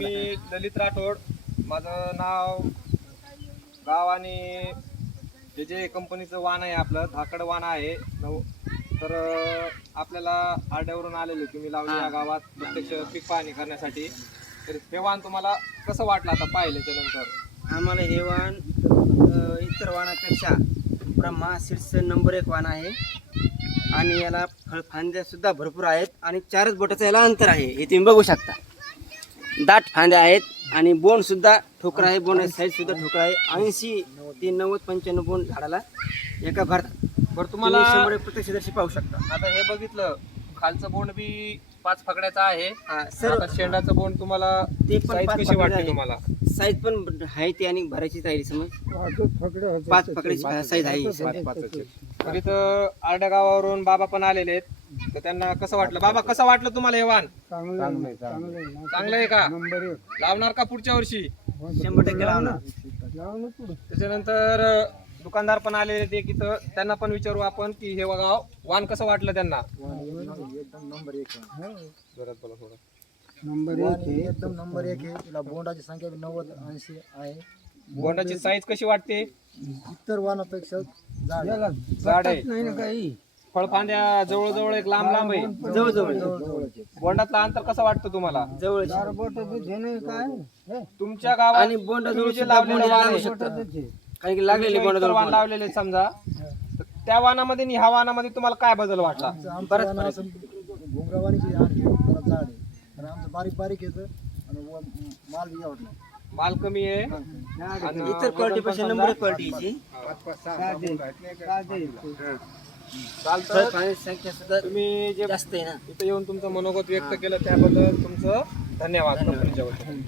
मी ललित राठोड, माझं नाव, गाव आणि हे जे कंपनीचं वाण आहे आपलं धाकड वाण आहे तर आपल्याला आरड्यावरून आलेलो तुम्ही लावली या गावात प्रत्यक्ष पीक पाहणी करण्यासाठी. तर हे वाण तुम्हाला कसं वाटलं आता पाहिल्याच्या नंतर? आम्हाला हे वाण इतर वाणापेक्षा ब्रह्मा सीड्स नंबर 1 वाण आहे आणि याला फळफांद्या सुद्धा भरपूर आहेत आणि 4च बोटाचं याला अंतर आहे. हे तुम्ही बघू शकता. दाट फांद्या आहेत आणि बोंड सुद्धा ठोकर आहे. बोंड साईज सुद्धा ठोकर आहे. 80 ते 90-95 बोंड झाडाला एका भारतात. बरं तुम्हाला 100 प्रत्यक्षदर्शी पाहू शकता. आता हे बघितलं खालचं बोंड बी 5 फकड्याचं आहे. सर आता शेंडाचं बोंड तुम्हाला ते पण size 5 कशी फकड्याचं वाटते आहे. तुम्हाला? साईज पण आहे ती आणि भरायची तयारी समज 5 फकड्याची साईज आहे. 5-5ची. तर इथं आरड्या गावावरून बाबा पण आलेले आहेत. तर त्यांना कसं वाटलं? बाबा कसं वाटलं तुम्हाला हे वाण? चांगलं आहे का? लावणार का पुढच्या वर्षी? 100% लावणार. त्याच्यानंतर दुकानदार पण आलेले आहेत एक इथं, त्यांना पण विचारू आपण की हे गाव वाण कसं वाटलं त्यांना? एकदम नंबर 1 जोरात बोला थोडं. एकदम नंबर 1 आहे. तिला बोंडाची संख्या 90-80 आहे. बोंडाची साईज कशी वाटते? इतर वाणापेक्षा जाड आहे. फळफांद्या जवळजवळ एक लांब लांब आहे. जवळजवळ बोंडातलं अंतर कसं वाटतं तुम्हाला? जवळ तुमच्या गावात आणि बोंड तुम्ही जवळ जे लावलेलं वाण आहे, कारण की लागलेले बोंड इतर वाण लावलेले आहेत समजा, तर त्या वाणामध्ये आणि ह्या वाणामध्ये तुम्हाला काय बदल वाटला? घुंगरावाणीची आहे जरा जाड आहे. आणि आमचं बारीक बारीक येतं आणि माल बी आवडला. माल कमी आहे आणि इतर क्वालिटी पेक्षा नंबर क्वालिटीची चालतं. संख्या सुद्धा तुम्ही जे जास्त आहे ना. इथं येऊन तुमचं मनोगत व्यक्त केलं त्याबद्दल तुमचं धन्यवाद कंपनीच्या वतीने.